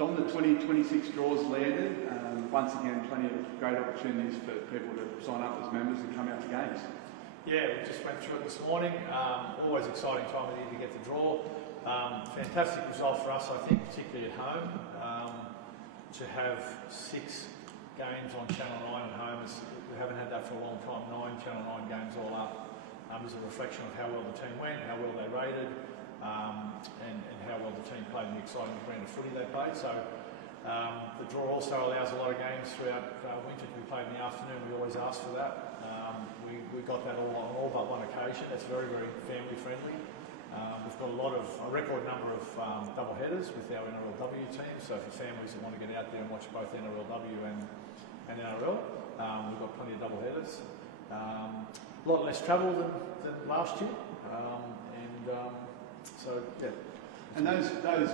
Dom, the 2026 draws landed. Once again, plenty of great opportunities for people to sign up as members and come out to games. Yeah, we just went through it this morning. Always exciting time of the year to get the draw. Fantastic result for us, I think, particularly at home. To have 6 games on Channel 9 at home, we haven't had that for a long time. 9 Channel 9 games all up is a reflection of how well the team went, how well they rated, and how well the team played in the exciting brand of footy they played. So the draw also allows a lot of games throughout winter to be played in the afternoon. We always ask for that. We got that on all but one occasion. That's very, very family friendly. We've got a record number of double headers with our NRLW team. So for families that want to get out there and watch both NRLW and NRL, we've got plenty of double headers. A lot less travel than last year, so yeah. And those matches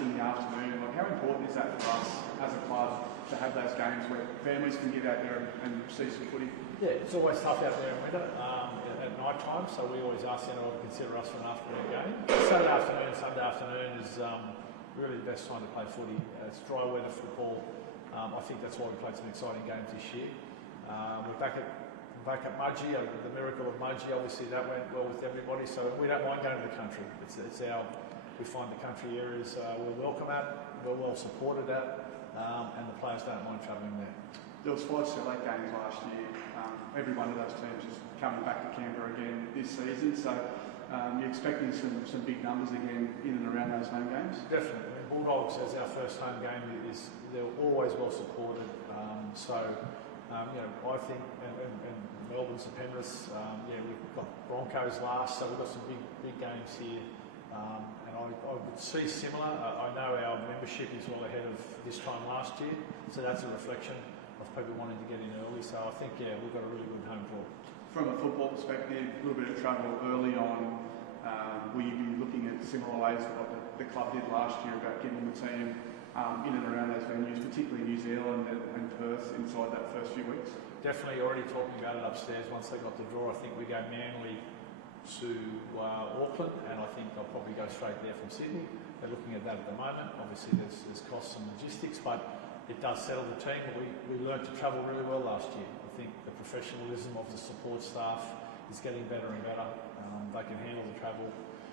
in the afternoon, like how important is that for us as a club to have those games where families can get out there and see some footy? Yeah, it's always tough out there in winter at night time, so we always ask anyone to consider us for an afternoon game. Saturday afternoon and Sunday afternoon is really the best time to play footy. It's dry weather football. I think that's why we played some exciting games this year. We're back at Mudgee, the miracle of Mudgee. Obviously that went well with everybody, so we don't mind going to the country. We find the country areas we're welcome at, we're well supported at, and the players don't mind travelling there. There was 5 select games last year. Every one of those teams is coming back to Canberra again this season, so you're expecting some big numbers again in and around those home games? Definitely. I mean, Bulldogs as our first home game they're always well supported. I think and Melbourne's and Penrith. We've got Broncos last, so we've got some big games here. And I would see similar. I know our membership is well ahead of this time last year, so that's a reflection of people wanting to get in early. So I think, we've got a really good home draw. From a football perspective, a little bit of travel early on. Will you be looking at similar ways to what the club did last year about getting the team in and around those venues, particularly New Zealand and Perth, inside that first few weeks? Definitely already talking about it upstairs. Once they got the draw, I think we go Manly to Auckland, and I think they'll probably go straight there from Sydney. They're looking at that at the moment. Obviously there's costs and logistics, but it does settle the team. We learned to travel really well last year. I think the professionalism of the support staff is getting better and better. They can handle the travel.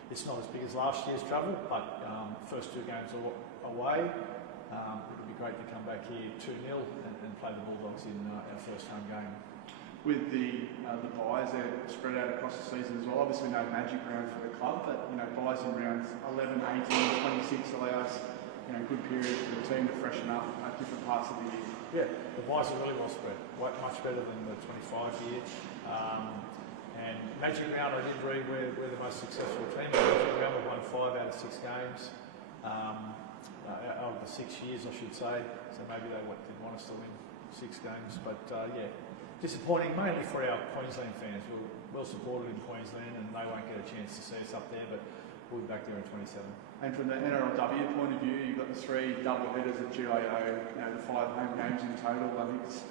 It's not as big as last year's travel, but first 2 games away. It'll be great to come back here 2-0 and play the Bulldogs in our first home game. With the buys, they're spread out across the season as well. Obviously no magic round for the club, but buys in rounds 11, 18, 26 allows good period for the team to freshen up at different parts of the year. Yeah, the buys are really well spread, much better than the 25 year. And Magic Round, I did read, we're the most successful team. Magic Round, we've won 5 out of 6 games. Out of the 6 years, I should say. So maybe they did want us to win 6 games. But disappointing mainly for our Queensland fans. We're well supported in Queensland and they won't get a chance to see us up there, but we'll be back there in 27. And from the NRLW point of view, you've got the 3 double headers at GIO, the 5 home games in total. I think it's,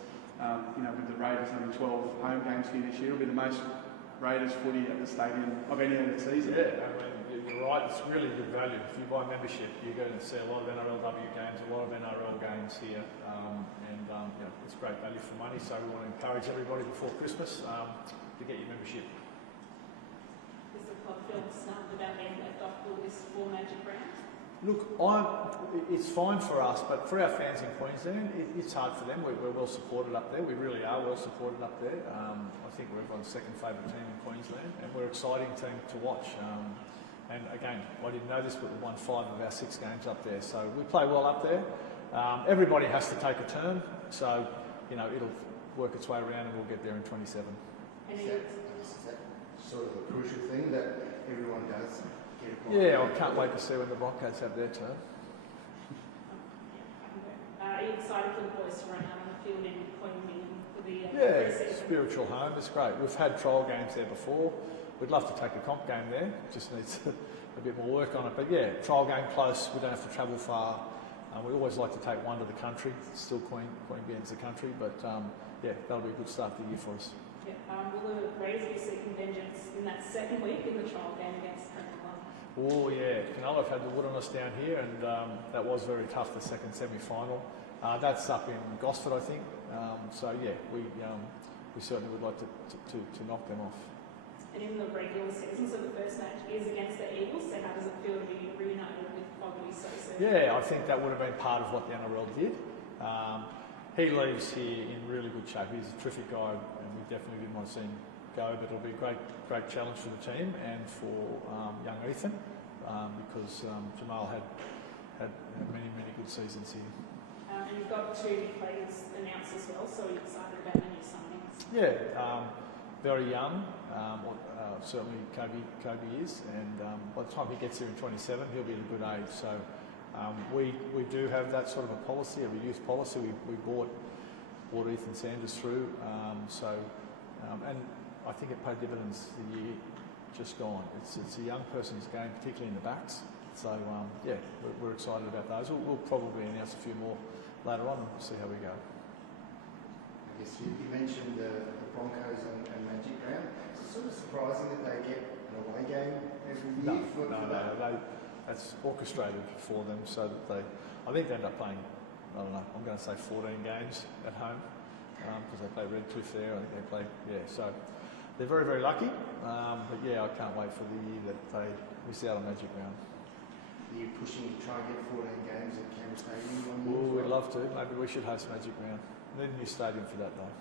with the Raiders having 12 home games here this year, it'll be the most Raiders footy at the stadium of any other season. Yeah, I mean, you're right, it's really good value. If you buy membership, you're going to see a lot of NRLW games, a lot of NRL games here, it's great value for money, so we want to encourage everybody before Christmas to get your membership. Is the club feeling stunned about being left off all this 4 Magic rounds? Look, it's fine for us, but for our fans in Queensland, it's hard for them. We're well supported up there. We really are well supported up there. I think we're everyone's second favourite team in Queensland, and we're an exciting team to watch. And again, I didn't know this, but we won 5 of our 6 games up there. So we play well up there. Everybody has to take a turn, so it'll work its way around, and we'll get there in 27. Is that sort of a crucial thing that everyone does? Yeah, I can't wait to see when the Broncos have their turn. Are you excited for the boys to run out on the field in Queensland for the season? Spiritual home, it's great. We've had trial games there before. We'd love to take a comp game there, just needs a bit more work on it. But yeah, trial game close, we don't have to travel far. We always like to take one to the country. It's still Queanbeyan's the country, but that'll be a good start to the year for us. Yeah. Will the Raiders be seeking vengeance in that second week in the trial game against Canberra? Oh yeah, Canelo have had the wood on us down here, and that was very tough. The second semi-final, that's up in Gosford, I think. So yeah, we certainly would like to knock them off. And in the regular season, so the first match is against the Eagles. So how does it feel to be reunited with Coby so soon? Yeah, I think that would have been part of what the NRL did. He leaves here in really good shape. He's a terrific guy, and we definitely didn't want to see him go. But it'll be a great challenge for the team and for young Ethan, because Jamal had many good seasons here. And you've got 2 new players announced as well. So are you excited about the new signings? Yeah, very young. Certainly Coby is, and by the time he gets here in 27, he'll be at a good age. So we do have that sort of a policy, a youth policy. We bought Ethan Sanders through, and I think it paid dividends the year just gone. It's a young person's game, particularly in the backs. So yeah, we're excited about those. We'll probably announce a few more later on and see how we go. I guess you mentioned the Broncos and Magic Round. It's sort of surprising that they get an away game every year. No. That's orchestrated for them so that I think they end up playing, I don't know, I'm going to say 14 games at home because they play Redcliffe there. I think they play, so they're very lucky. But yeah, I can't wait for the year that they miss out on Magic Round. Are you pushing to try and get 14 games at Canberra Stadium? We'd love to. Maybe we should host Magic Round. We need a new stadium for that though.